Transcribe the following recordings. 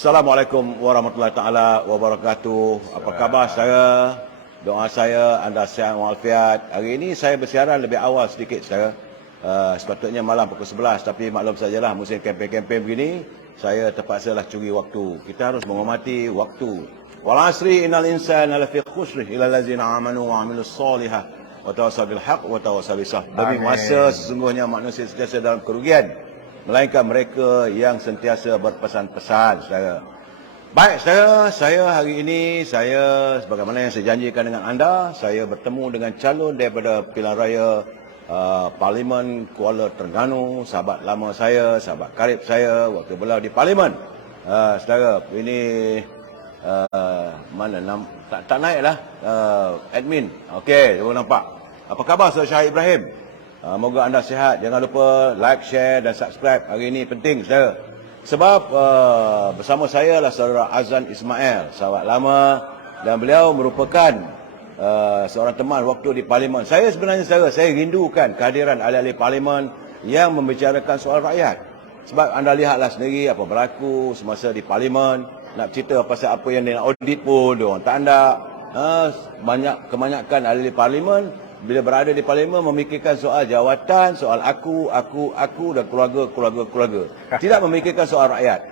Assalamualaikum warahmatullahi taala wabarakatuh. Apa khabar saudara? Doa saya anda sihat walafiat. Hari ini saya bersiaran lebih awal sedikit saudara. Sepatutnya malam pukul 11 tapi maklum sajalah musim kempen-kempen begini saya terpaksalah curi waktu. Kita harus menghormati waktu. Wal asri innal insana lafi khusr illa allazina amanu wa amilus solihat wa tawassaw bil haqq wa tawassaw bis sabr. Demi masa sesungguhnya manusia sentiasa dalam kerugian melainkan mereka yang sentiasa berpesan-pesan, saudara. Baik, saudara, saya hari ini, sebagaimana yang saya janjikan dengan anda, saya bertemu dengan calon daripada pilihan raya Parlimen Kuala Terengganu, sahabat lama saya, sahabat karib saya, waktu beliau di Parlimen. Saudara, ini tak naiklah admin. Okey, baru nampak. Apa khabar, Saudara Syahid Ibrahim? Moga anda sihat. Jangan lupa like, share dan subscribe. Hari ini penting, saudara. Sebab bersama saya adalah saudara Azan Ismail, sahabat lama, dan beliau merupakan seorang teman waktu di Parlimen. Saya sebenarnya, saudara, saya rindukan kehadiran ahli-ahli Parlimen yang membicarakan soal rakyat. Sebab anda lihatlah sendiri apa berlaku semasa di Parlimen. Nak cerita pasal apa yang dia nak audit pun, diorang tak ada. Kebanyakan ahli Parlimen bila berada di Parlimen memikirkan soal jawatan, soal aku dan keluarga. Tidak memikirkan soal rakyat.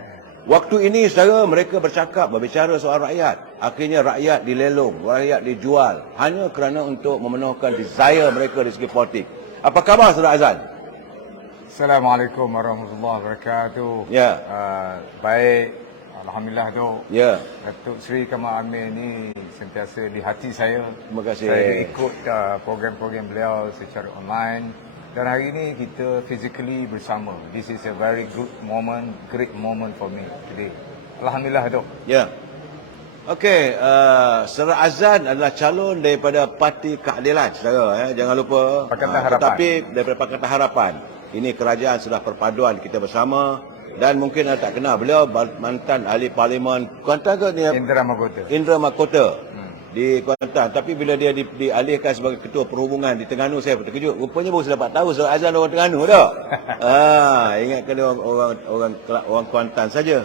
Waktu ini, saudara, mereka berbicara soal rakyat. Akhirnya rakyat dilelong, rakyat dijual. Hanya kerana untuk memenuhkan desire mereka di segi politik. Apa khabar, Saudara Azan? Assalamualaikum warahmatullahi wabarakatuh. Ya. Baik. Alhamdulillah, Dok. Ya. Datuk Seri Kamal Amir ni sentiasa di hati saya. Terima kasih. Saya ikut program-program beliau secara online. Dan hari ini kita physically bersama. This is a very good moment, great moment for me today. Alhamdulillah, Dok. Ya. Okey, Saudara Azan adalah calon daripada Parti Keadilan, saudara. Jangan lupa. Pakatan Harapan. Tetapi daripada Pakatan Harapan. Ini kerajaan sudah perpaduan kita bersama. Dan mungkin anda tak kenal, beliau mantan ahli Parlimen Kuantan ke ni? Indra Mahkota. Di Kuantan. Tapi bila dia dialihkan sebagai Ketua Perhubungan di Terengganu, saya terkejut. Rupanya baru saya dapat tahu Saudara Azan orang Terengganu dah. Ingatkan dia orang Kuantan saja.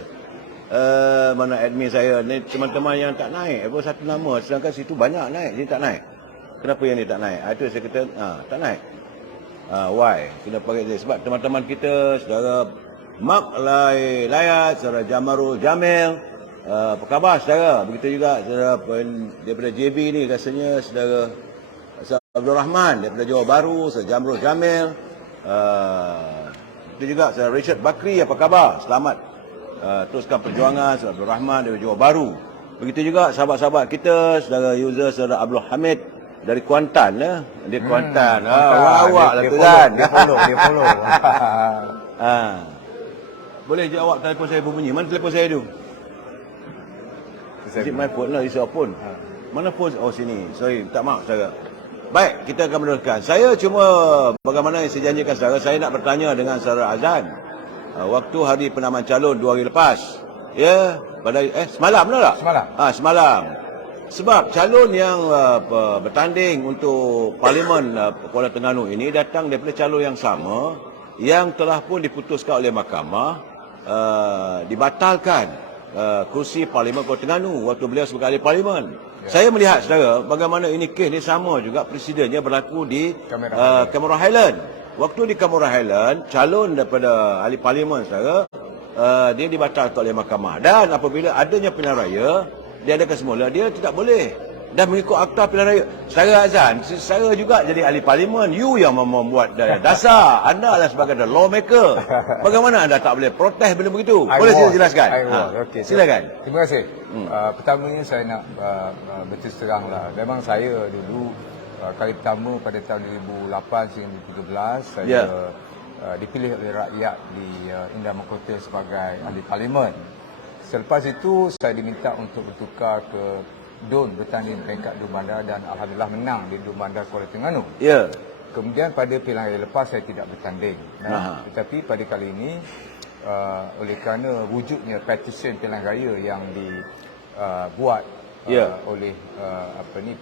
Mana admin saya ni, teman-teman yang tak naik apa satu nama, sedangkan situ banyak naik, dia tak naik. Kenapa yang ni tak naik? Itu saya kata tak naik. Why? Kenapa dia? Sebab teman-teman kita, Saudara Mak Layat, saudara Jamarul Jamil, apa khabar, saudara? Begitu juga saudara daripada JB ni, rasanya saudara Abdul Rahman daripada Johor Bahru, saudara Jamrul Jamil, itu juga saudara Richard Bakri, apa khabar? Selamat teruskan perjuangan, saudara Abdul Rahman daripada Johor Bahru. Begitu juga sahabat-sahabat kita, saudara user saudara Abdul Hamid dari Kuantan, Dia Kuantan. Awak lah tu kan. Dia follow. Boleh jawab telefon saya berbunyi. Mana telefon saya tu? Zip my phone lah, risau pun. Mana phone? Oh, sini. Sorry, tak maaf, saudara. Baik, kita akan meneruskan. Saya cuma, bagaimana yang saya janjikan, saudara, saya nak bertanya dengan saudara Azan. Waktu hari penamaan calon 2 hari lepas. Ya, pada semalam benar tak? Semalam. Semalam. Sebab calon yang bertanding untuk Parlimen Kuala Terengganu ini datang daripada calon yang sama, yang telah pun diputuskan oleh mahkamah dibatalkan kursi Parlimen Kuala Terengganu waktu beliau sebagai ahli Parlimen. Saya melihat, saudara, bagaimana ini kes ni sama juga presidennya berlaku di Cameron Highland. Waktu di Cameron Highland, calon daripada ahli Parlimen, saudara, dia dibatalkan oleh mahkamah. Dan apabila adanya pilihan raya, dia adakan semula, dia tidak boleh dah mengikut akta pilihan raya. Saudara Azan, saya juga jadi ahli Parlimen. You yang membuat dasar. Anda adalah sebagai lawmaker. Bagaimana anda tak boleh protes bila begitu? Boleh saya jelaskan? Okay, silakan. Terima kasih. Pertamanya saya nak berterus teranglah. Memang saya dulu kali pertama pada tahun 2008 hingga 2013 saya dipilih oleh rakyat di Indra Mahkota sebagai ahli Parlimen. Selepas itu saya diminta untuk bertukar ke DUN, bertanding peringkat DUN Bandar, dan alhamdulillah menang di DUN Bandar Kuala Terengganu. Ya. Kemudian pada pilihan raya lepas saya tidak bertanding. Tetapi pada kali ini oleh kerana wujudnya petition pilihan raya yang dibuat oleh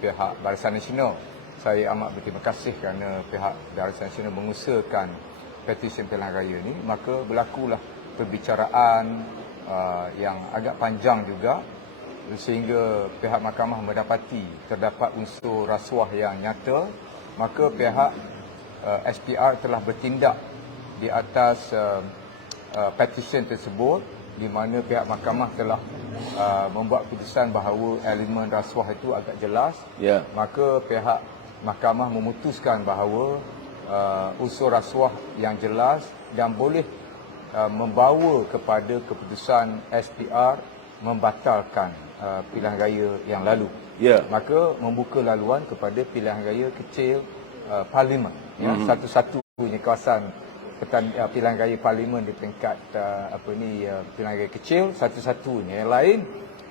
pihak Barisan Nasional, saya amat berterima kasih kerana pihak Barisan Nasional mengusahakan petition pilihan raya ini, maka berlakulah perbicaraan yang agak panjang juga, sehingga pihak mahkamah mendapati terdapat unsur rasuah yang nyata, maka pihak SPR telah bertindak di atas petition tersebut, di mana pihak mahkamah telah membuat keputusan bahawa elemen rasuah itu agak jelas. Ya. Maka pihak mahkamah memutuskan bahawa unsur rasuah yang jelas dan boleh membawa kepada keputusan SPR membatalkan pilihan raya yang lalu. Ya. Maka membuka laluan kepada pilihan raya kecil parlimen. Ya, satu-satunya kawasan pilihan raya parlimen di peringkat pilihan raya kecil, satu-satunya. Yang lain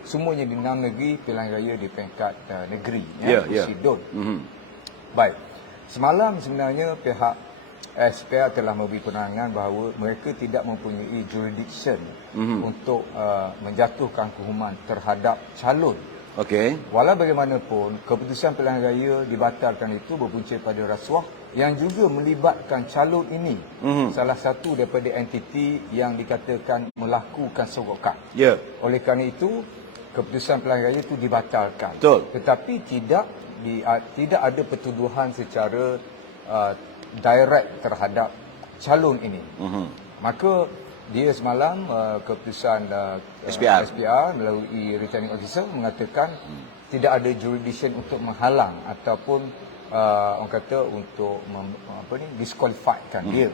semuanya di 6 negeri pilihan raya di peringkat negeri. Ya, ya. Sidon. Baik. Semalam sebenarnya pihak SPR telah memberi penerangan bahawa mereka tidak mempunyai jurisdiction untuk menjatuhkan kehukuman terhadap calon. Okey. Walau bagaimanapun, keputusan pilihan raya dibatalkan itu berpunca pada rasuah yang juga melibatkan calon ini salah satu daripada entiti yang dikatakan melakukan sogokan. Ya. Oleh kerana itu, keputusan pilihan raya itu dibatalkan. Betul. Tetapi tidak ada pertuduhan secara direct terhadap calon ini. Maka dia semalam keputusan SPR melalui returning officer mengatakan tidak ada jurisdiction untuk menghalang ataupun orang kata untuk disqualifiedkan dia.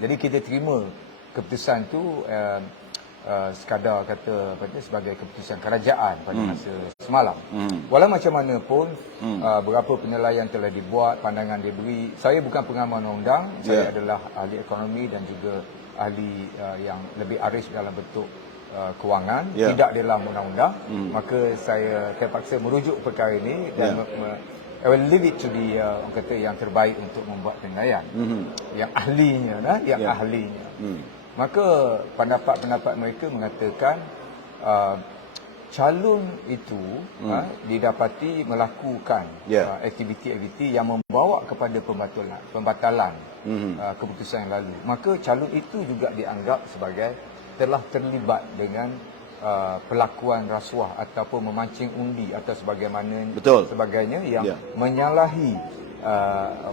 Jadi kita terima keputusan itu sekadar kata sebagai keputusan kerajaan pada masa semalam. Walau macam mana pun berapa penilaian telah dibuat, pandangan diberi, saya bukan pengamal undang-undang, saya adalah ahli ekonomi dan juga ahli yang lebih arif dalam bentuk kewangan, tidak dalam undang-undang. Maka saya terpaksa merujuk perkara ini dan I will leave it to the orang kata yang terbaik untuk membuat penilaian. Yang ahlinya, ahlinya. Maka pendapat-pendapat mereka mengatakan calon itu didapati melakukan aktiviti-aktiviti yang membawa kepada pembatalan keputusan yang lalu. Maka calon itu juga dianggap sebagai telah terlibat dengan pelakuan rasuah ataupun memancing undi atau sebagainya yang menyalahi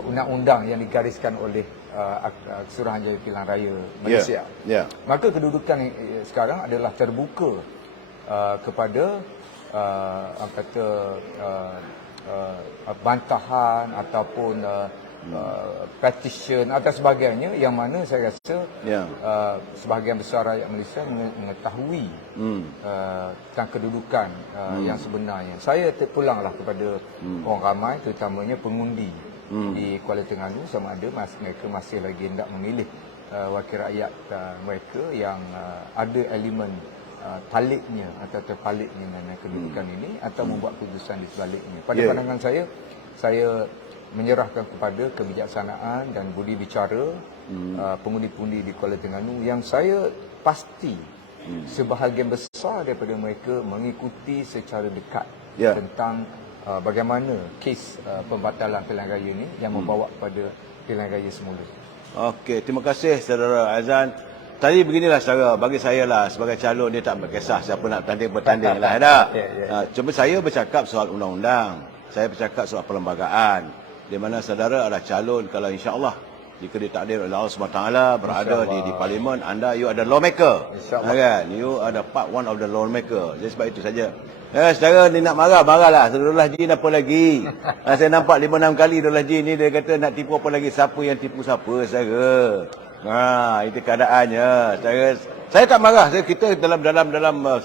undang-undang yang digariskan oleh Suruhanjaya Pilihan Raya Malaysia. Maka kedudukan sekarang adalah terbuka kepada bantahan ataupun petition atau sebagainya, yang mana saya rasa sebahagian besar rakyat Malaysia mengetahui tentang kedudukan yang sebenarnya. Saya terpulanglah kepada orang ramai, terutamanya pengundi di Kuala Terengganu, sama ada mereka masih lagi hendak memilih wakil rakyat mereka yang ada elemen taliknya atau terpaliknya dengan kedudukan ini, atau membuat keputusan di sebaliknya. Pada pandangan saya menyerahkan kepada kebijaksanaan dan budi bicara pengundi-pengundi di Kuala Terengganu, yang saya pasti sebahagian besar daripada mereka mengikuti secara dekat tentang bagaimana kes pembatalan pilihan raya ini yang membawa kepada pilihan raya semula. Okey, terima kasih saudara Azan. Tadi beginilah secara bagi saya lah, sebagai calon dia tak berkisah siapa nak bertanding lah, tak? Cuma saya bercakap soal undang-undang. Saya bercakap soal perlembagaan. Di mana saudara adalah calon, kalau insya-Allah jika ditakdir oleh Allah SWT berada di parlimen, anda you ada lawmaker. Kan? You ada part one of the lawmaker. Jadi sebab itu saja. Saudara ni nak marahlah. Saudara Haji apa lagi? Saya nampak 5-6 kali Saudara Haji ni dia kata nak tipu apa lagi, siapa yang tipu siapa, saudara. Itu keadaannya. Saya tak marah. Kita dalam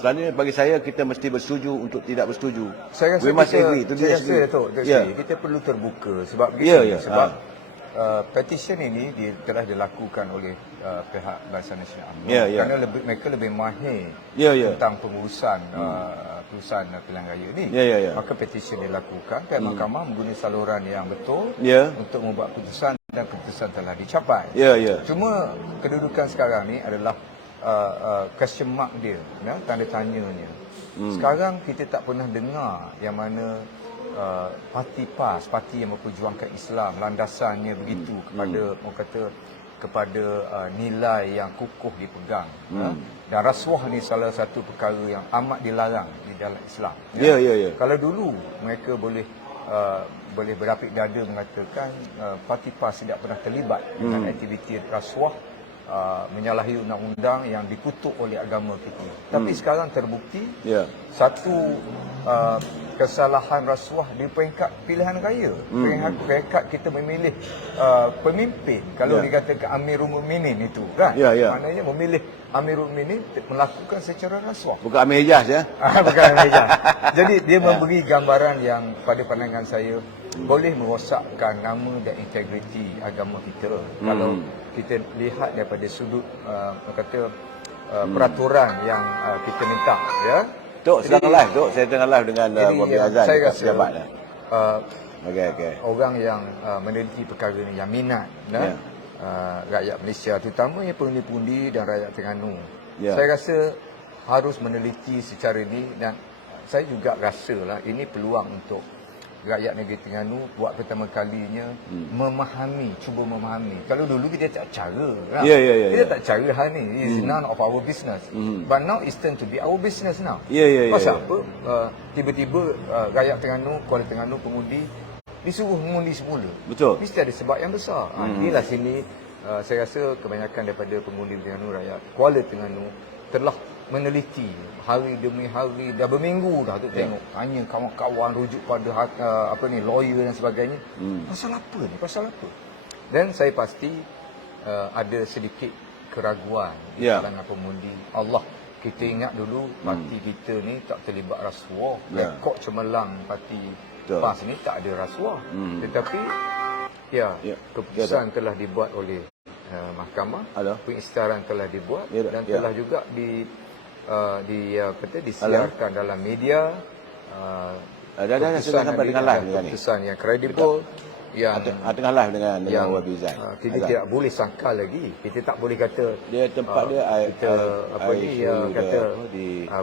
selalunya bagi saya kita mesti bersetuju untuk tidak bersetuju. Saya rasa kita perlu terbuka sebab sebab petition ini telah dilakukan oleh pihak Barisan Nasional UMNO kerana mereka lebih mahir tentang pengurusan perusahaan pilihan raya ini. Maka petition dilakukan, pihak mahkamah menggunakan saluran yang betul untuk membuat keputusan, dan keputusan telah dicapai. Cuma kedudukan sekarang ni adalah question mark dia, tanda tanyanya. Sekarang kita tak pernah dengar yang mana parti PAS, parti yang memperjuangkan Islam, landasannya begitu kepada orang kata kepada nilai yang kukuh dipegang. Dan rasuah ni salah satu perkara yang amat dilarang di dalam Islam. Ya. Kalau dulu mereka boleh berapik dada mengatakan parti PAS tidak pernah terlibat dengan aktiviti rasuah, menyalahi undang-undang yang dikutuk oleh agama kita. Tapi sekarang terbukti satu kesalahan rasuah di peringkat pilihan raya. Peringkat kita memilih pemimpin. Kalau dikatakan Amirul Mukminin itu kan. Maknanya memilih Amirul Mukminin melakukan secara rasuah. Bukan Amir Hijaz ya. Bukan Amir Hijaz. Jadi dia memberi gambaran yang pada pandangan saya boleh merosakkan nama dan integriti agama kita. Kalau kita lihat daripada sudut peraturan yang kita minta, ya. Tok sedang live, Tok. Saya tengah live dengan Wabi Azan. Saya rasa pejabat dah. Okey. Orang yang meneliti perkara ni, yang minat, rakyat Malaysia, terutamanya pengundi-pengundi dan rakyat Terengganu. Saya rasa harus meneliti secara ini, dan saya juga rasalah ini peluang untuk rakyat negeri Terengganu buat pertama kalinya cuba memahami. Kalau dulu kita tak cara. Kita tak cara hal ni. It's none of our business. But now it's turn to be our business now. Pasal apa? Tiba-tiba rakyat Terengganu, Kuala Terengganu, pengundi disuruh mengundi semula. Betul. Mesti ada sebab yang besar. Inilah sini saya rasa kebanyakan daripada pengundi Terengganu, rakyat Kuala Terengganu telah meneliti hari demi hari, dah berminggu dah tu tengok, tanya kawan-kawan, rujuk pada lawyer dan sebagainya. Pasal apa? Dan saya pasti ada sedikit keraguan di kalangan pengundi. Allah, kita ingat dulu parti kita ni tak terlibat rasuah. Rekod cemerlang parti PAS ni tak ada rasuah. Tetapi keputusan telah dibuat oleh mahkamah, pengisytiharan telah dibuat dan telah juga disiarkan dalam media. Keputusan yang kredibel, yang tengah live dengan Wabi Azan. kita tidak boleh sangkal lagi. Kita tak boleh kata dia tempat dia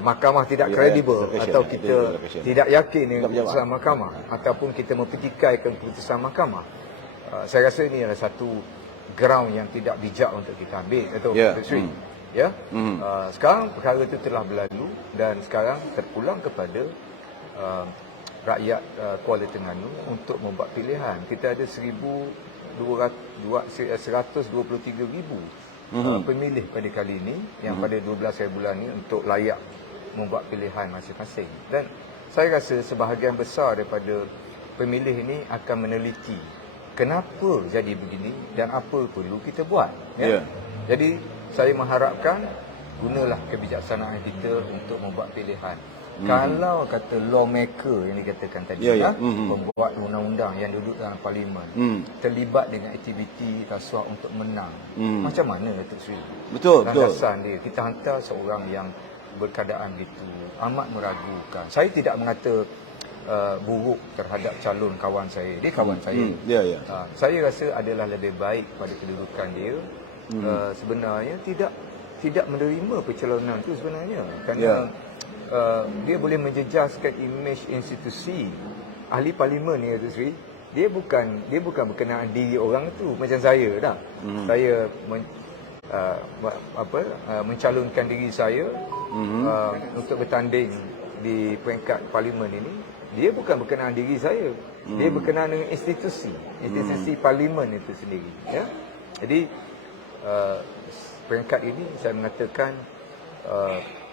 mahkamah tidak kredibel, atau kita tidak yakin dengan keputusan mahkamah, ataupun kita mempertikaikan keputusan mahkamah. Saya rasa ini adalah satu ground yang tidak bijak untuk kita ambil, atau Sri. Sekarang perkara itu telah berlalu, dan sekarang terpulang kepada rakyat Kuala Terengganu untuk membuat pilihan. Kita ada 123,000 pemilih pada kali ini, yang pada 12 hari bulan ini untuk layak membuat pilihan masing-masing. Dan saya rasa sebahagian besar daripada pemilih ini akan meneliti kenapa jadi begini dan apa perlu kita buat. Jadi saya mengharapkan gunalah kebijaksanaan kita untuk membuat pilihan. Kalau kata lawmaker yang dikatakan tadi, pembuat undang-undang yang duduk dalam parlimen terlibat dengan aktiviti rasuah untuk menang, macam mana Datuk Seri? Betul. Landasan dia, kita hantar seorang yang berkeadaan itu amat meragukan. Saya tidak mengata buruk terhadap calon kawan saya. Dia kawan saya. Saya rasa adalah lebih baik pada kedudukan dia. Sebenarnya tidak menerima pencalonan itu sebenarnya, kerana dia boleh menjejaskan imej institusi ahli parlimen ni, Datuk Seri. Dia bukan berkenaan diri orang itu macam saya dah. Saya mencalonkan diri saya untuk bertanding di peringkat parlimen ini. Dia bukan berkenaan diri saya. Dia berkenaan dengan institusi parlimen itu sendiri, ya. Jadi peringkat ini saya mengatakan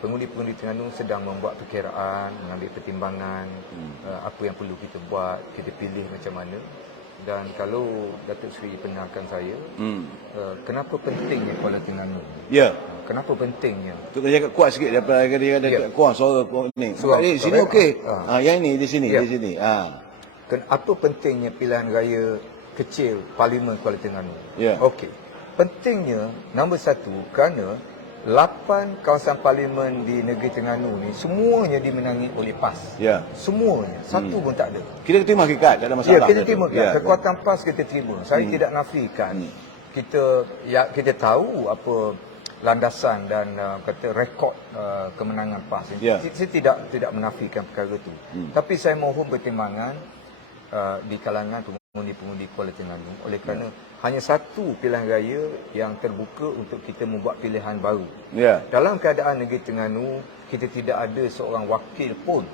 pengundi-pengundi Terengganu sedang membuat perkiraan, mengambil pertimbangan apa yang perlu kita buat, kita pilih macam mana. Dan kalau Datuk Seri benarkan saya, kenapa pentingnya Kuala Terengganu? Kenapa pentingnya? Tu kena cakap kuat sikit daripada dia ada kuat suara ni. Di sini okey. Yang ini di sini, di sini. Apa pentingnya pilihan raya kecil Parlimen Kuala Terengganu? Okey. Pentingnya nombor satu, kerana 8 kawasan parlimen di negeri Terengganu ni semuanya dimenangi oleh PAS. Semuanya, satu pun tak ada. Kita terima hakikat, tak ada masalah. Kita terima kekuatan PAS, kita terima. Saya tidak nafikan. Kita tahu apa landasan dan rekod kemenangan PAS. Saya tidak menafikan perkara itu. Tapi saya mohon pertimbangan di kalangan pengundi-pengundi Kuala Terengganu. Oleh kerana hanya satu pilihan raya yang terbuka untuk kita membuat pilihan baru. Ya. Dalam keadaan negeri Terengganu, kita tidak ada seorang wakil pun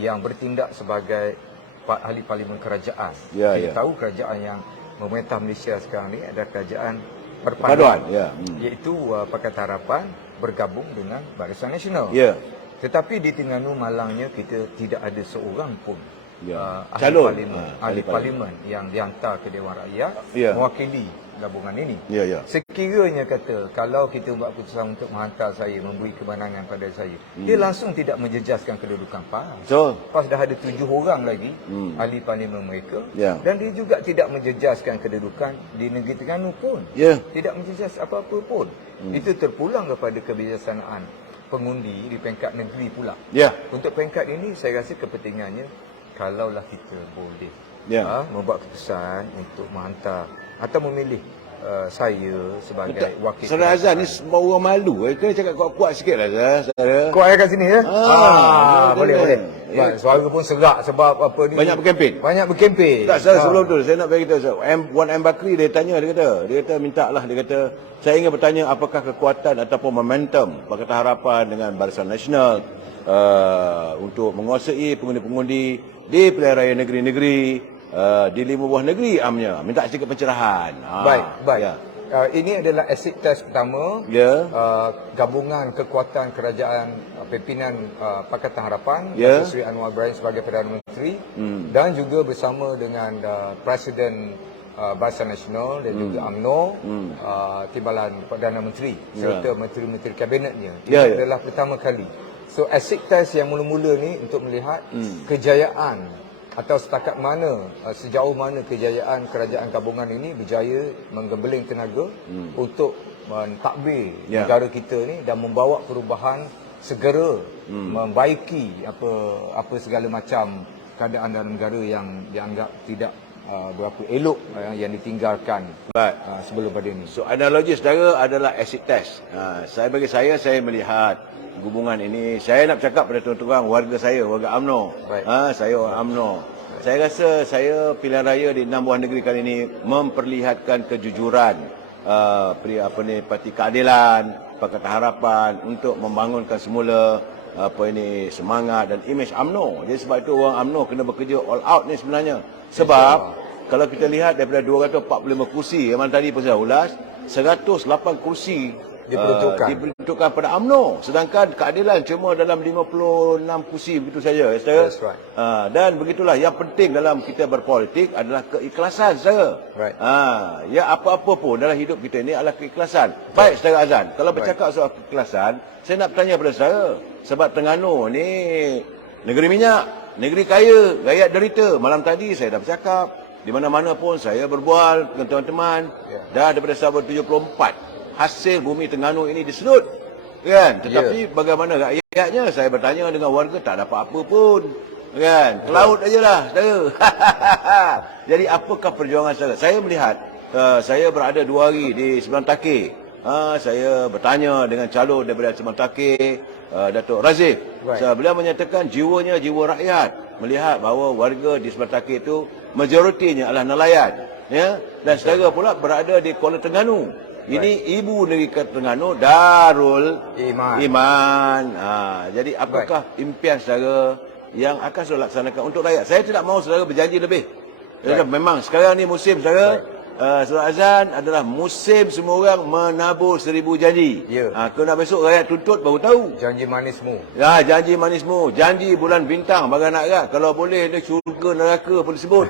yang bertindak sebagai ahli parlimen kerajaan. Ya, Kita ya. tahu kerajaan yang memerintah Malaysia sekarang ni adalah kerajaan Perpaduan. perpaduan, Ya. iaitu Pakatan Harapan bergabung dengan Barisan Nasional. Ya. Tetapi di Terengganu malangnya kita tidak ada seorang pun Ya. ahli Calon. parlimen, Ahli ahli parlimen yang dihantar ke Dewan Rakyat Ya. mewakili gabungan ini. Ya, ya. Sekiranya kata kalau kita buat keputusan untuk menghantar saya, memberi kemenangan pada saya, dia langsung tidak menjejaskan kedudukan PAS. Betul. PAS dah ada 7 orang lagi ahli parlimen mereka, Ya. dan dia juga tidak menjejaskan kedudukan di negeri Terengganu pun. Ya. Tidak menjejas apa-apa pun. Itu terpulang kepada kebijaksanaan pengundi di peringkat negeri pula. Ya. Untuk peringkat ini saya rasa kepentingannya kalaulah kita boleh Ya. membuat keputusan untuk menghantar atau memilih saya sebagai wakil. Saudara Azhar ni semua orang malu. Kena cakap kuat-kuat sikit lah, Azhar. Kau ayah kat sini ya? Boleh, boleh. boleh. Ya. Suara pun serak sebab apa ni? Banyak berkempen. Banyak berkempen. Tak, saya sebelum tu, saya nak bagi tahu. Wan M. Bakri dia tanya, dia kata minta lah, dia kata, saya ingin bertanya apakah kekuatan ataupun momentum Pakatan Harapan dengan Barisan Nasional untuk menguasai pengundi-pengundi di pilihan raya negeri-negeri, di 5 buah negeri amnya. Minta sikit pencerahan. Baik. Ya. Ini adalah acid test pertama. Ya. Gabungan kekuatan kerajaan pimpinan Pakatan Harapan, Ya. Datuk Seri Anwar Ibrahim sebagai Perdana Menteri, dan juga bersama dengan Presiden Barisan Nasional dan juga UMNO, Timbalan Perdana Menteri serta menteri-menteri kabinetnya. Ini Ya, ya. adalah pertama kali. So acid test yang mula-mula ni untuk melihat kejayaan atau setakat mana, sejauh mana kejayaan kerajaan gabungan ini berjaya menggembeling tenaga untuk mentadbir negara kita ni dan membawa perubahan segera, membaiki apa segala macam keadaan dalam negara yang dianggap tidak berapa elok yang ditinggalkan sebelum pada ini. So analogi saudara adalah acid test. Bagi saya melihat hubungan ini, saya nak bercakap pada tuan-tuan warga saya, warga UMNO. Saya orang UMNO. Saya rasa pilihan raya di 6 buah negeri kali ini memperlihatkan kejujuran Parti Keadilan, Pakatan Harapan untuk membangunkan semula semangat dan imej UMNO. Jadi sebab itu orang UMNO kena bekerja all out ni sebenarnya. Sebab kalau kita lihat daripada 245 kursi yang tadi pun saya ulas, 108 kursi diperuntukkan pada UMNO, sedangkan Keadilan cuma dalam 56 kursi begitu saja, saudara. That's right. Dan begitulah yang penting dalam kita berpolitik adalah keikhlasan, saudara. Right. Ya apa-apa pun dalam hidup kita ini adalah keikhlasan. Baik, saudara Azan, kalau bercakap soal keikhlasan, saya nak bertanya pada saudara, sebab Terengganu ni negeri minyak, negeri kaya, rakyat derita. Malam tadi saya dah bercakap, di mana-mana pun saya berbual dengan teman-teman, dah daripada tahun 74 hasil bumi Terengganu ini disedut, kan? Tetapi bagaimana rakyatnya? Saya bertanya dengan warga, tak dapat apa pun, kan? Ke laut ajalah, saudara. Jadi apakah perjuangan saudara? Saya melihat, saya berada 2 hari di Seberang Takir. Saya bertanya dengan calon daripada Seberang Takir, Datuk Razif. Beliau menyatakan jiwanya jiwa rakyat, melihat bahawa warga di Seberang Takir itu majoritinya adalah nelayan, ya. Dan saudara pula berada di Kuala Terengganu. Ini ibu negeri Terengganu, Darul Iman. Jadi apakah impian saudara yang akan saudara laksanakan untuk rakyat? Saya tidak mahu saudara berjanji lebih. Memang sekarang ni musim saudara, Saudara Azan adalah musim semua orang menabur 1000 janji. Kena besok rakyat tuntut baru tahu. Janji manismu. Ya, janji manismu. Janji bulan bintang bagi anak rakyat. Kalau boleh dia syurga neraka pun disebut.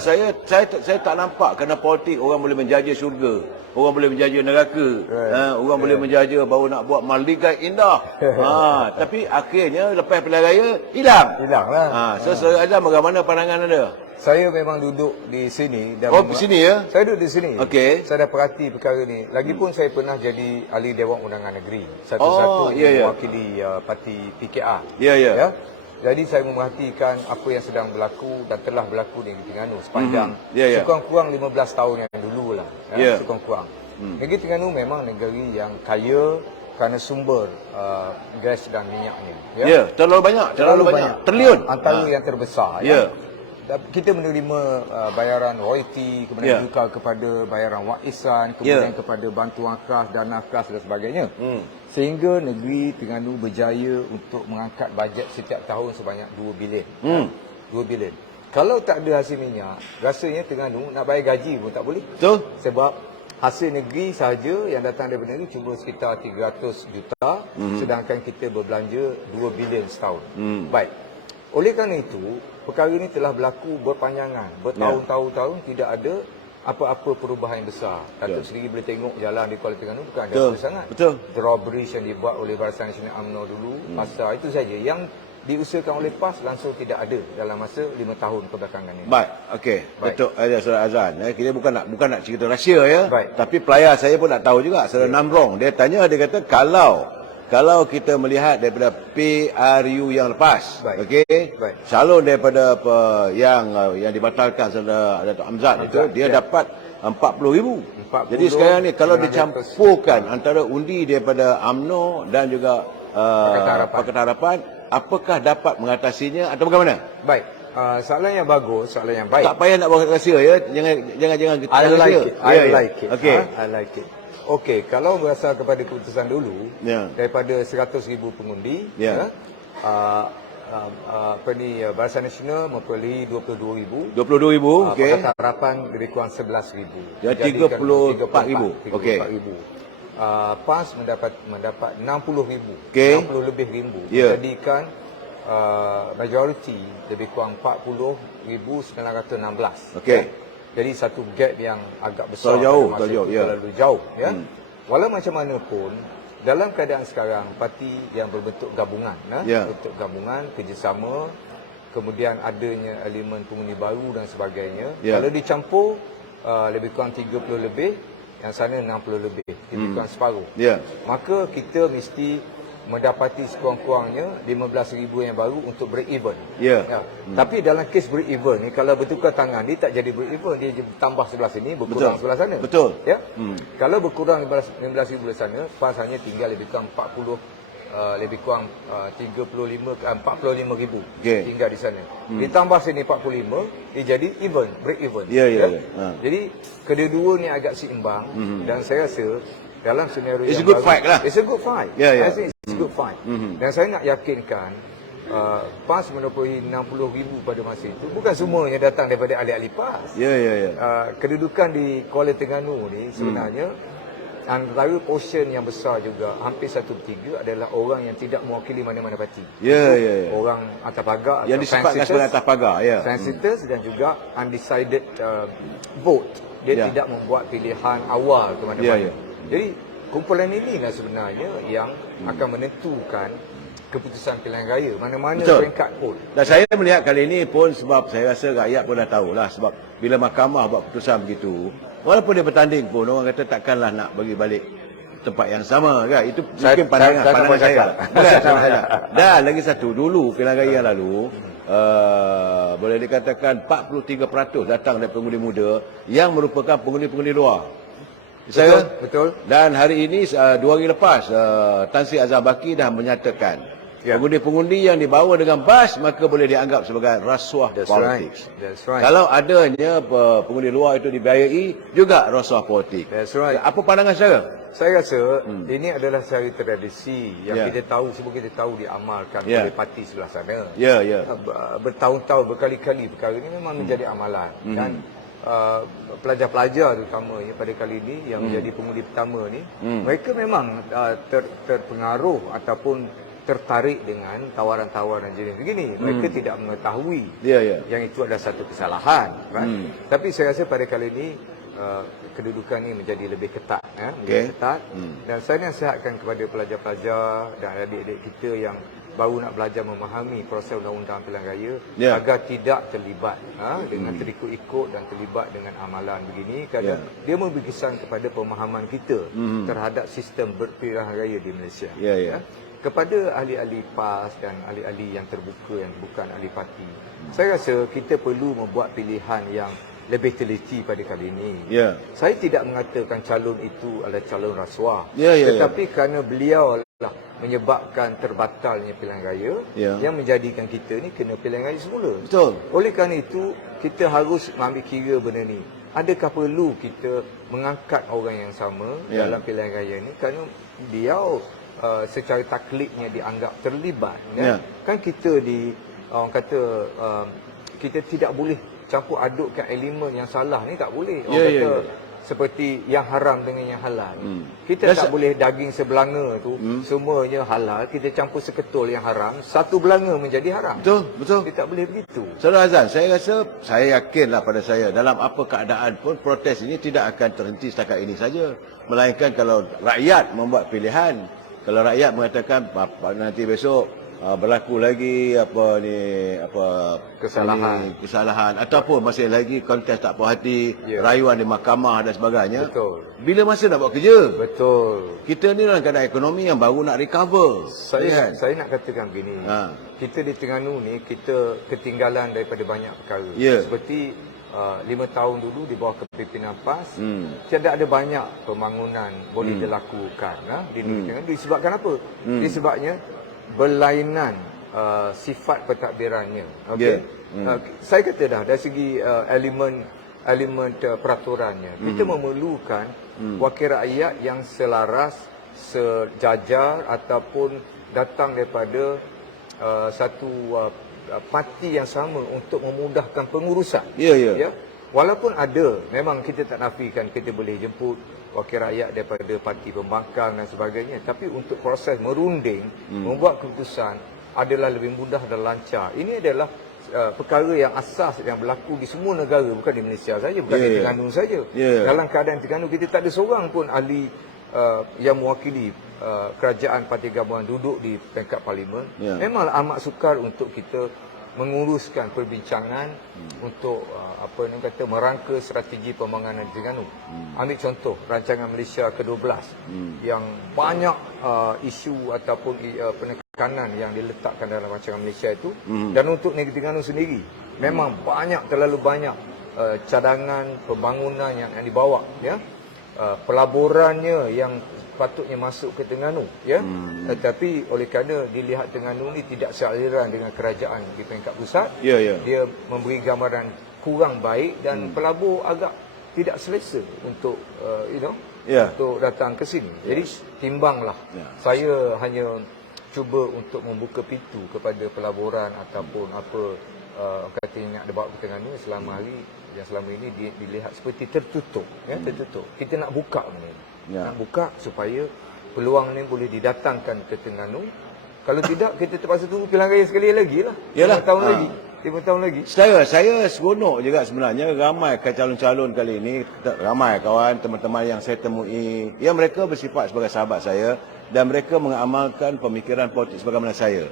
Saya tak nampak kerana politik orang boleh menjaja syurga. Orang boleh menjaja neraka. Orang boleh menjaja baru nak buat maldigai indah. Tapi akhirnya lepas pilihan raya hilang. Hilanglah. So Saudara Azan bagaimana pandangan anda? Saya memang duduk di sini. Dan di sini ya? Saya duduk di sini. Okey. Saya dah perhati perkara ni. Lagipun saya pernah jadi ahli Dewan Undangan Negeri. Satu-satu mewakili parti PKR. Ya. Jadi saya memerhatikan apa yang sedang berlaku dan telah berlaku di Terengganu sepanjang sekurang-kurang 15 tahun yang dulu lah. Sekurang-kurang. Negeri Terengganu memang negeri yang kaya kerana sumber gas dan minyaknya. Terlalu banyak. Triliun. Antara yang terbesar. kita menerima bayaran royalty, kemudian juga kepada bayaran warisan, kemudian kepada bantuan khas, dana khas dan sebagainya. Sehingga negeri Terengganu berjaya untuk mengangkat bajet setiap tahun sebanyak 2 bilion. 2 bilion. Kalau tak ada hasil minyak, rasanya Terengganu nak bayar gaji pun tak boleh. Betul. Sebab hasil negeri sahaja yang datang daripada negeri cuma sekitar 300 juta, sedangkan kita berbelanja 2 bilion setahun. Baik. Oleh kerana itu, perkara ini telah berlaku berpanjangan, bertahun-tahun tidak ada apa-apa perubahan yang besar. Datuk Seri boleh tengok jalan di Kuala Terengganu bukan ada apa sangat. Betul. Drawbridge yang dibuat oleh Barisan Nasional UMNO dulu, pasar itu saja yang diusahakan oleh PAS langsung tidak ada dalam masa 5 tahun kebelakangan ini. Baik, okey. Betul ada Saudara Azlan. Kita bukan nak cerita rahsia ya. Baik. Tapi pelayar saya pun nak tahu juga Saudara Namrong. Dia tanya, dia kata kalau kita melihat daripada PRU yang lepas, okey. Calon daripada yang dibatalkan Saudara Datuk Amzad itu dia dapat 40,000. Jadi sekarang ni kalau dicampurkan antara undi daripada UMNO dan juga Pakatan Harapan, apakah dapat mengatasinya atau bagaimana? Baik. Soalan yang bagus, soalan yang baik. Tak payah nak buat rahsia ya. Jangan kita I like it. Okey. I like it. Okey, kalau berasal kepada keputusan dulu daripada 100,000 pengundi, Barisan Nasional memperoleh 22,000. 22,000, okey. Pakatan Harapan lebih kurang 11,000. Jadi 34,000. Okey. PAS mendapat 60,000. Okey. 60 lebih ribu. Menjadikan majoriti lebih kurang 40,916. Okey. Jadi satu gap yang agak besar, terlalu jauh. Ya. Walau macam mana pun, dalam keadaan sekarang, parti yang berbentuk gabungan, bentuk gabungan, kerjasama, kemudian adanya elemen pengundi baru dan sebagainya. Kalau dicampur, lebih kurang 30 lebih, yang sana 60 lebih, lebih kurang separuh. Maka kita mesti mendapati sekurang-kurangnya 15,000 yang baru untuk break even. Tapi dalam kes break even ni, kalau bertukar tangan, dia tak jadi break even, dia tambah sebelah sini, berkurang sebelah sana. Betul. Ya. Kalau berkurang 15,000 di sana, PAS hanya tinggal lebih kurang 45,000 tinggal di sana. Ditambah sini 45, dia jadi even, break even. Jadi kedua-dua ni agak seimbang dan saya rasa dalam senario it's yang a good baru, fight lah. It's a good fight. I think it's a good fight. Dan saya nak yakinkan PAS menerobohi 60,000 pada masa itu bukan semuanya datang daripada ahli-ahli PAS. Kedudukan di Kuala Terengganu ni sebenarnya antara portion yang besar juga, hampir 1/3 adalah orang yang tidak mewakili mana-mana parti. Orang atas pagar yang disefatkan sebagai atas pagar, Sensitors dan juga undecided vote. Dia tidak membuat pilihan awal ke mana-mana. Jadi kumpulan inilah sebenarnya yang akan menentukan keputusan pilihan raya, mana-mana peringkat pun. Dan saya melihat kali ini pun, sebab saya rasa rakyat pun dah tahulah, sebab bila mahkamah buat keputusan begitu, walaupun dia bertanding pun, orang kata takkanlah nak bagi balik tempat yang sama kan. Itu mungkin pandangan saya. Dan lagi satu, dulu pilihan raya yang lalu, boleh dikatakan 43% datang dari pengundi muda yang merupakan pengundi-pengundi luar. Betul. Dan hari ini 2 hari lepas Tan Sri Azhar Baki dah menyatakan pengundi-pengundi yang dibawa dengan bas maka boleh dianggap sebagai rasuah politik. Kalau adanya pengundi luar itu dibiayai juga rasuah politik. Apa pandangan saudara? Saya rasa ini adalah sehari tradisi yang kita tahu, semua kita tahu diamalkan oleh parti sebelah sana. Bertahun-tahun, berkali-kali perkara ini memang menjadi amalan. Dan pelajar-pelajar terutamanya pada kali ini yang menjadi pengundi pertama ni, mereka memang terpengaruh ataupun tertarik dengan tawaran-tawaran jenis begini. Mereka tidak mengetahui yang itu adalah satu kesalahan. Tapi saya rasa pada kali ini kedudukan ini menjadi lebih ketat. Dan saya nasihatkan kepada pelajar-pelajar dan adik-adik kita yang baru nak belajar memahami proses undang-undang pilihan raya agar tidak terlibat dengan terikut-ikut dan terlibat dengan amalan begini, kerana dia memberi kesan kepada pemahaman kita terhadap sistem berpilihan raya di Malaysia. Kepada ahli-ahli PAS dan ahli-ahli yang terbuka yang bukan ahli parti, saya rasa kita perlu membuat pilihan yang lebih teliti pada kali ini. Saya tidak mengatakan calon itu adalah calon rasuah, tetapi kerana beliau menyebabkan terbatalnya pilihan raya yang menjadikan kita ni kena pilihan raya semula. Betul. Oleh kerana itu, kita harus mengambil kira benda ni. Adakah perlu kita mengangkat orang yang sama dalam pilihan raya ni kerana dia secara taklidnya dianggap terlibat. Kan kita orang kata kita tidak boleh campur adukkan elemen yang salah ni, tak boleh. Orang kata seperti yang haram dengan yang halal. Kita tak boleh daging sebelanga tu semuanya halal, kita campur seketul yang haram, satu belanga menjadi haram. Betul. Kita tak boleh begitu. Saudara Azan, saya rasa, saya yakinlah pada saya, dalam apa keadaan pun protes ini tidak akan terhenti setakat ini saja. Melainkan kalau rakyat membuat pilihan, kalau rakyat mengatakan nanti besok berlaku lagi kesalahan ataupun masih lagi kontes tak puas hati, rayuan di mahkamah dan sebagainya. Betul. Bila masa nak buat kerja? Betul. Kita ni dalam keadaan ekonomi yang baru nak recover. Saya nak katakan begini. Kita di Terengganu ni kita ketinggalan daripada banyak perkara. Seperti 5 tahun dulu di bawah kepimpinan PAS, tidak ada banyak pembangunan boleh dilakukan di negeri Terengganu. Disebabkan apa? Disebabnya berlainan sifat pentadbirannya. Saya kata dah dari segi elemen peraturannya, kita memerlukan wakil rakyat yang selaras, sejajar ataupun datang daripada satu parti yang sama untuk memudahkan pengurusan. Walaupun ada, memang kita tak nafikan kita boleh jemput wakil rakyat daripada parti pembangkang dan sebagainya, tapi untuk proses merunding, membuat keputusan adalah lebih mudah dan lancar. Ini adalah perkara yang asas yang berlaku di semua negara, bukan di Malaysia saja, bukan di Terengganu saja. Dalam keadaan Terengganu, kita tak ada seorang pun ahli yang mewakili kerajaan Parti Gabungan duduk di peringkat parlimen. Memang amat sukar untuk kita menguruskan perbincangan untuk merangka strategi pembangunan di Terengganu. Ambil contoh rancangan Malaysia ke-12 yang banyak isu ataupun penekanan yang diletakkan dalam rancangan Malaysia itu, dan untuk negeri Terengganu sendiri memang terlalu banyak cadangan pembangunan yang dibawa, pelaburannya yang patutnya masuk ke Terengganu, tetapi oleh kerana dilihat Terengganu ni tidak sealiran dengan kerajaan di peringkat pusat, dia memberi gambaran kurang baik dan pelabur agak tidak selesa untuk untuk datang ke sini. Jadi timbanglah. Saya hanya cuba untuk membuka pintu kepada pelaburan ataupun kata yang nak dibawa ke Terengganu selama ini dilihat seperti tertutup, tertutup. Kita nak buka benda ni. Nak buka supaya peluang ni boleh didatangkan ke Terengganu. Kalau tidak, kita terpaksa tunggu pilihan raya sekali lagi lah. 5 tahun lagi. 5 tahun lagi. Saya seronok juga sebenarnya ramai calon-calon kali ini, ramai kawan, teman-teman yang saya temui, yang mereka bersifat sebagai sahabat saya dan mereka mengamalkan pemikiran politik sebagaimana saya.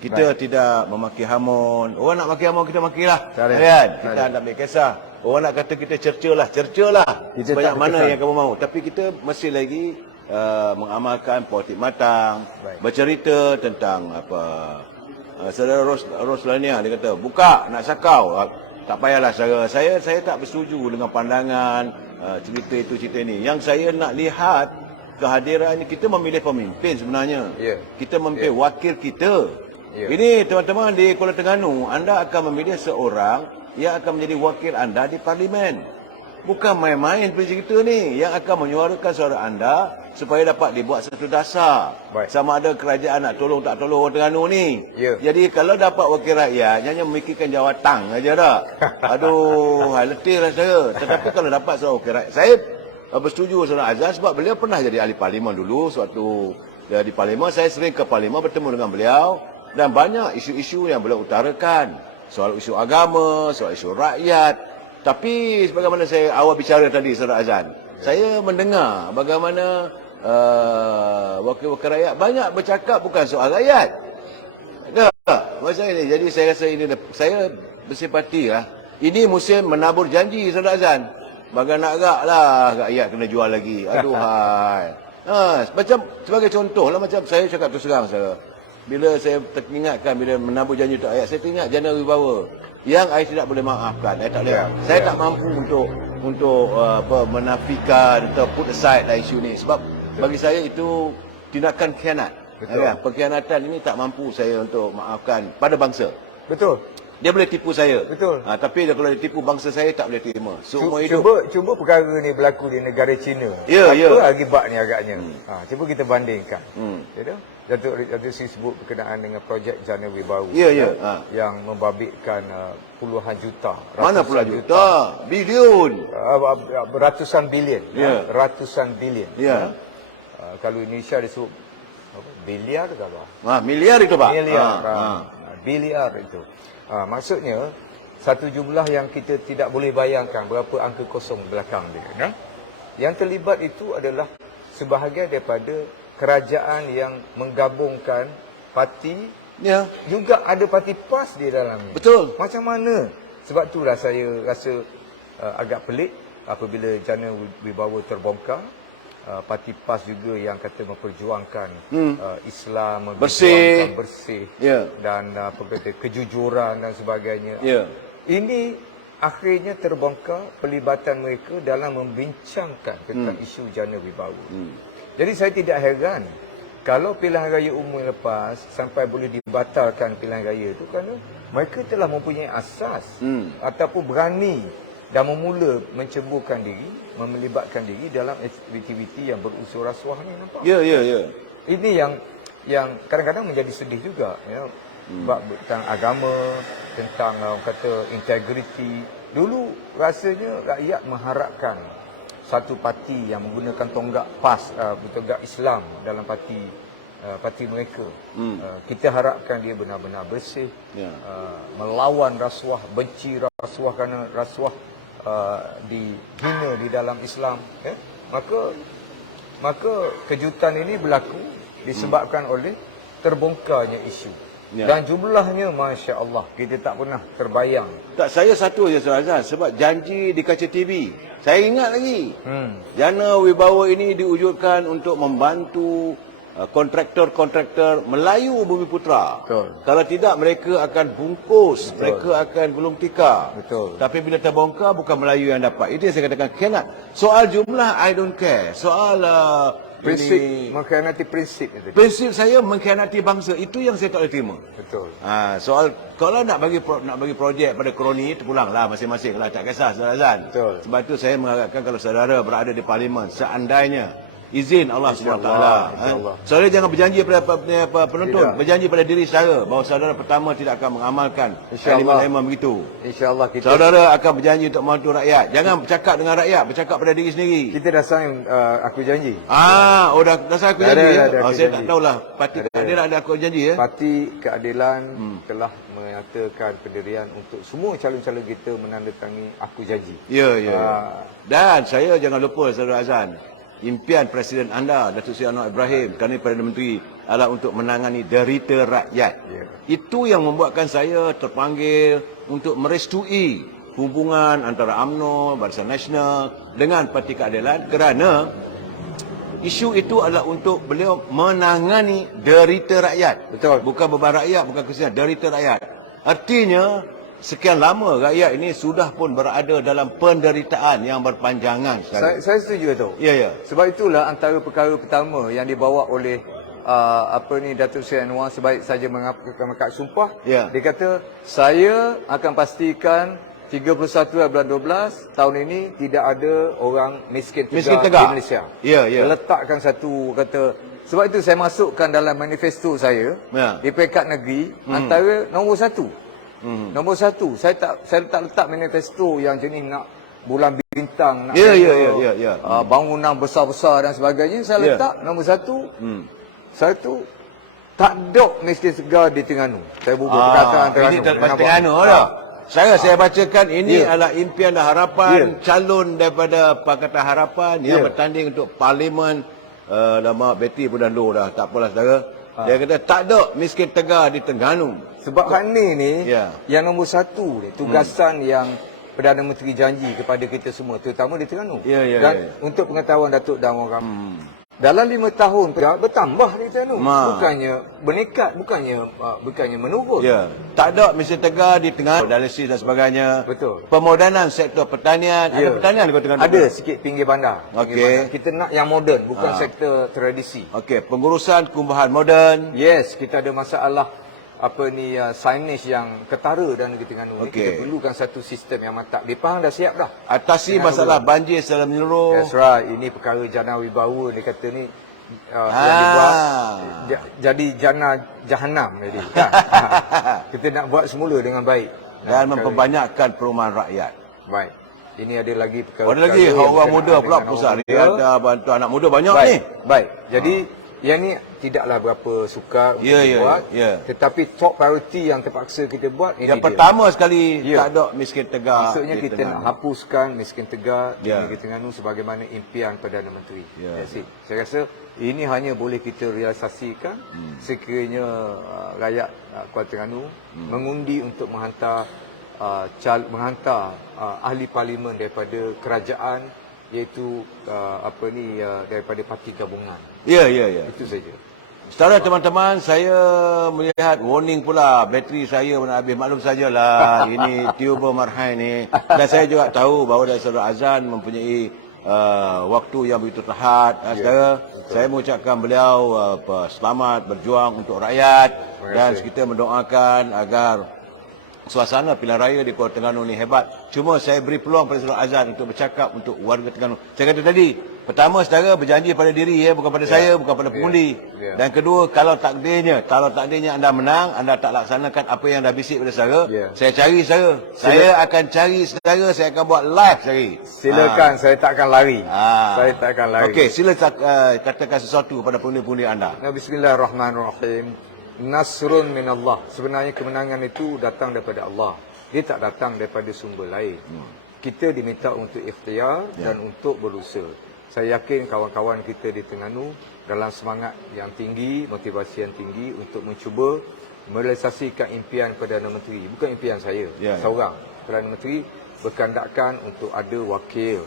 Kita tidak memaki hamun. Orang nak maki hamun, kita makilah. Kita tak ambil kisah. Orang nak kata kita cercalah. Sebanyak mana yang kamu mahu. Tapi kita masih lagi mengamalkan politik matang, bercerita tentang saudara Roslania, dia kata buka nak sakau, tak payahlah saudara. Saya tak bersetuju dengan pandangan cerita itu cerita ini. Yang saya nak lihat kehadiran ini, kita memilih pemimpin sebenarnya. Kita memilih wakil kita. Ini teman-teman di Kuala Terengganu, anda akan memilih seorang yang akan menjadi wakil anda di parlimen. Bukan main-main seperti kita ni, yang akan menyuarakan suara anda supaya dapat dibuat satu dasar. Sama ada kerajaan nak tolong tak tolong orang Terengganu ni. Jadi kalau dapat wakil rakyat, hanya memikirkan jawatan aja dah. Aduh, letih lah saya. Tetapi kalau dapat seorang wakil rakyat, saya bersetuju saudara Azan sebab beliau pernah jadi ahli parlimen dulu. Suatu di parlimen, saya sering ke parlimen bertemu dengan beliau. Dan banyak isu-isu yang beliau utarakan. Soal isu agama, soal isu rakyat. Tapi sebagaimana saya awal bicara tadi, Saudara Azan, saya mendengar bagaimana wakil-wakil rakyat banyak bercakap bukan soal rakyat. Masa ini, jadi saya rasa ini, saya bersimpati lah. Ini musim menabur janji, Saudara Azan. Bagai nak agak lah, rakyat kena jual lagi. Aduhai. Macam sebagai contoh lah, macam saya cakap terus terang saya. Bila saya teringatkan bila menabur janji untuk rakyat, saya teringat January Wibawa yang saya tidak boleh maafkan. Saya tak mampu untuk menafikan atau put aside lah isu ni. Sebab bagi saya itu tindakan khianat. Betul. Pengkhianatan ini tak mampu saya untuk maafkan pada bangsa. Betul. Dia boleh tipu saya. Betul. Tapi kalau dia tipu bangsa saya, tak boleh terima. Seumur hidup. Cuba perkara ni berlaku di negara China. Ya, ya. Apa akibat ni agaknya? Cuba kita bandingkan. Ya tak? Datuk Seri sebut berkenaan dengan projek Jana Wibawa. Ya, ya. Yang membabitkan puluhan juta. Mana puluhan juta? Bilion. Ratusan bilion. Ya. Ratusan bilion. Ya. Kalau Indonesia disebut apa? Biliar ke apa? Miliar itu, Pak. Miliar. Biliar itu. Maksudnya satu jumlah yang kita tidak boleh bayangkan berapa angka kosong belakang dia. Yang terlibat itu adalah sebahagian daripada kerajaan yang menggabungkan parti, Ya. juga ada parti PAS di dalamnya. Betul. Macam mana? Sebab itulah saya rasa agak pelik apabila Jana Wibawa terbongkar. Parti PAS juga yang kata memperjuangkan Islam, memperjuangkan bersih Ya. dan apa kata kejujuran dan sebagainya. Ya. Ini akhirnya terbongkar pelibatan mereka dalam membincangkan tentang isu Jana Wibawa. Jadi saya tidak heran kalau pilihan raya umum lepas sampai boleh dibatalkan pilihan raya itu kerana mereka telah mempunyai asas ataupun berani dan memula mencemburkan diri, melibatkan diri dalam aktiviti yang berunsur rasuah ni, nampak? Ya, ya, ya. Ini yang kadang-kadang menjadi sedih juga, ya. Tentang agama, tentang orang kata integriti. Dulu rasanya rakyat mengharapkan satu parti yang menggunakan tonggak PAS, tonggak Islam dalam parti mereka. Kita harapkan dia benar-benar bersih, melawan rasuah, benci rasuah kerana rasuah dihina di dalam Islam. Maka kejutan ini berlaku disebabkan oleh terbongkarnya isu. Dan jumlahnya Masya Allah, kita tak pernah terbayang. Tak, saya satu je Saudara Azan, sebab janji di kaca TV. Saya ingat lagi. Jana Wibawa ini diwujudkan untuk membantu kontraktor-kontraktor Melayu Bumiputera. Betul. Kalau tidak, mereka akan bungkus. Betul. Mereka akan gulung tikar. Betul. Tapi bila terbongkar, bukan Melayu yang dapat. Itu yang saya katakan cannot. Soal jumlah, I don't care. Soal Prinsip, ini, mengkhianati prinsip itu. prinsip saya mengkhianati bangsa. Itu yang saya tak boleh terima. Betul. Soal kalau nak bagi projek pada kroni, terpulanglah masing-masing lah, tak kisah Saudara Azan. Betul. Sebab itu saya mengharapkan kalau saudara berada di parlimen, seandainya izin Allah SWT. InsyaAllah. Saudara jangan berjanji pada penonton, Tidak. berjanji pada diri saudara bahawa saudara pertama tidak akan mengamalkan InsyaAllah. kalimat begitu. InsyaAllah kita Saudara akan berjanji untuk membantu rakyat. Jangan bercakap dengan rakyat, bercakap pada diri sendiri. kita dah sign aku janji. Dah saya aku Dah janji ada, ya. dah aku Saya tak janji. tahulah parti keadilan ada aku janji ya. Parti Keadilan telah menyatakan pendirian untuk semua calon-calon kita menandatangani aku janji. Ya, ya. Dan saya jangan lupa Saudara Azan, impian Presiden anda, Datuk Seri Anwar Ibrahim, kerana Perdana Menteri adalah untuk menangani derita rakyat. Ya. Itu yang membuatkan saya terpanggil untuk merestui hubungan antara UMNO, Barisan Nasional dengan Parti Keadilan kerana isu itu adalah untuk beliau menangani derita rakyat. Betul. Bukan beban rakyat, bukan kesian, derita rakyat. Artinya sekian lama rakyat ini sudah pun berada dalam penderitaan yang berpanjangan sekarang. Saya setuju tu. Ya, ya. Sebab itulah antara perkara pertama yang dibawa oleh Datuk Seri Anwar sebaik saja mengangkat sumpah. Ya. Dia kata saya akan pastikan 31 bulan 12 tahun ini tidak ada orang miskin tegak di Malaysia. Ya, ya. Dia letakkan satu kata. Sebab itu saya masukkan dalam manifesto saya Ya. di peringkat negeri antara nombor 1. Nombor 1, saya tak letak manifesto yang jenis nak bulan bintang, nak bangunan besar-besar dan sebagainya. Saya letak nombor 1. Satu, tak ada miskin segar di Terengganu. Saya bubuh perkataan Terengganu. Ini dalam Terengganu lah. Saya bacakan ini adalah impian dan harapan calon daripada Pakatan Harapan yang bertanding untuk parlimen. Lama Betty pun dah low dah. Tak apalah saudara. Dia kata tak ada miskin tegar di Terengganu. Sebab hak ni Ya. yang nombor 1 ni, tugasan yang Perdana Menteri janji kepada kita semua, terutama di Terengganu. Ya, ya, Dan ya. untuk pengetahuan Datuk dan orang Dalam 5 tahun bertambah di Terengganu. Ma. Bukannya bernekat, bukannya menurun. Ya, tak ada Mesin Tegar di tengah dialisis dan sebagainya. Betul. Pemodenan sektor pertanian. Ya. Ada pertanian kau tengah Ada sikit pinggir bandar. Okey. Pinggir bandar. Kita nak yang moden, bukan sektor tradisi. Okey, pengurusan kumbahan moden. Yes, kita ada masalah signage yang ketara dan Negeri Terengganu ni. Okey. Kita perlukan satu sistem yang mantap. Dipang dah siap dah. Atasi masalah banjir secara menyeluruh. That's right. Ini perkara jana wibawa dia kata ni yang dibuat jadi jana jahanam jadi. Kan? Kita nak buat semula dengan baik Dan memperbanyakkan perumahan rakyat. baik. Ini ada lagi perkara. Ada lagi orang muda pula pusat ni. Ada bantu anak muda banyak ni. Baik. Jadi yang ni tidaklah berapa sukar untuk Ya, ya, dibuat. ya. Tetapi top priority yang terpaksa kita buat ini Yang dia. pertama sekali Ya. tak ada miskin Tegar. Maksudnya di kita Terengganu. nak hapuskan miskin Tegar di Ya. Negeri Terengganu sebagaimana impian Perdana Menteri. Ya. That's it. Saya rasa ini hanya boleh kita realisasikan sekiranya rakyat Kuala Terengganu mengundi untuk menghantar ahli parlimen daripada kerajaan, iaitu daripada parti gabungan. Ya, ya, ya. Itu saja. Saudara teman-teman, saya melihat warning pula bateri saya nak habis. Maklum sajalah ini tuber marhai ni. Dan saya juga tahu bahawa dari saudara Azan mempunyai waktu yang begitu terhad. Saudara, saya mengucapkan beliau selamat berjuang untuk rakyat dan kita mendoakan agar suasana pilihan raya di Kuala Terengganu ni hebat. Cuma saya beri peluang pada saudara Azan untuk bercakap untuk warga Terengganu. Saya kata tadi, pertama saudara berjanji pada diri bukan pada saya, bukan pada pengundi. Dan kedua, kalau takdirnya anda menang, anda tak laksanakan apa yang dah bisik pada saudara, saya cari saudara. Saya akan cari saudara, saya akan buat live cari. Silakan, saya tak akan lari. Saya tak akan lari. Okey, sila katakan sesuatu kepada pengundi-pengundi anda. Bismillahirrahmanirrahim. Nasrun minallah. Sebenarnya kemenangan itu datang daripada Allah. Dia tak datang daripada sumber lain. Kita diminta untuk ikhtiar dan untuk berusaha. Saya yakin kawan-kawan kita di Terengganu dalam semangat yang tinggi, motivasi yang tinggi untuk mencuba merealisasikan impian Perdana Menteri. Bukan impian saya, seorang. Perdana Menteri berkehendakkan untuk ada wakil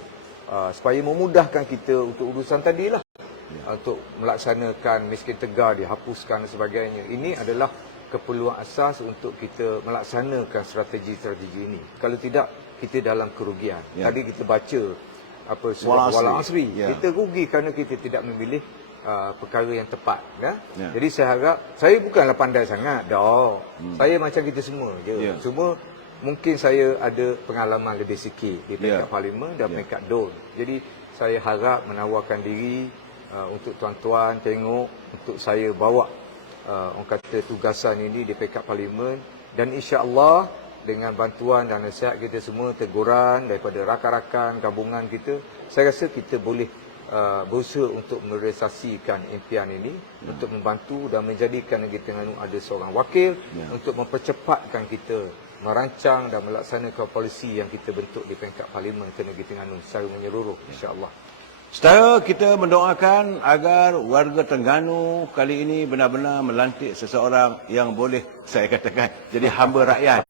supaya memudahkan kita untuk urusan tadilah. Untuk melaksanakan miskin Tegar dihapuskan dan sebagainya. Ini adalah keperluan asas untuk kita melaksanakan strategi-strategi ini. Kalau tidak, kita dalam kerugian. Tadi kita baca surah Wal Asri. Kita rugi kerana kita tidak memilih perkara yang tepat. Jadi saya harap, saya bukanlah pandai sangat. Saya macam kita semua je. Cuma mungkin saya ada pengalaman lebih sikit di peringkat parlimen dan peringkat DON. Jadi saya harap menawarkan diri untuk tuan-tuan tengok, untuk saya bawa orang kata tugasan ini di peringkat parlimen, dan insya-Allah dengan bantuan dan nasihat kita semua, teguran daripada rakan-rakan gabungan kita, saya rasa kita boleh berusaha untuk merealisasikan impian ini, untuk membantu dan menjadikan Negeri Terengganu ada seorang wakil untuk mempercepatkan kita merancang dan melaksanakan polisi yang kita bentuk di peringkat parlimen ke Negeri Terengganu secara menyeluruh, insya-Allah. Saudara, kita mendoakan agar warga Terengganu kali ini benar-benar melantik seseorang yang boleh saya katakan jadi hamba rakyat.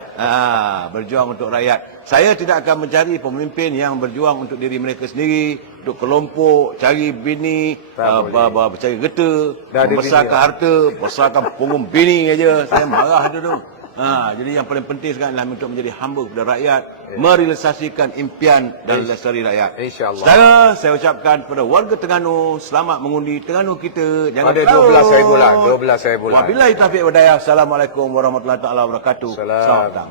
Berjuang untuk rakyat. Saya tidak akan mencari pemimpin yang berjuang untuk diri mereka sendiri, untuk kelompok, cari bini, cari geta, membesarkan harta, besarkan punggung bini aja. Saya marah dulu. Jadi yang paling penting sekarang adalah untuk menjadi hamba kepada rakyat, merealisasikan impian dan lestari rakyat. InsyaAllah. Saudara, saya ucapkan kepada warga Terengganu, selamat mengundi Terengganu kita. Jangan ada 12,000 lah. 12,000 lah. Wabillahi taufiq wa hidayah. Assalamualaikum warahmatullahi taala wabarakatuh. Selamat datang.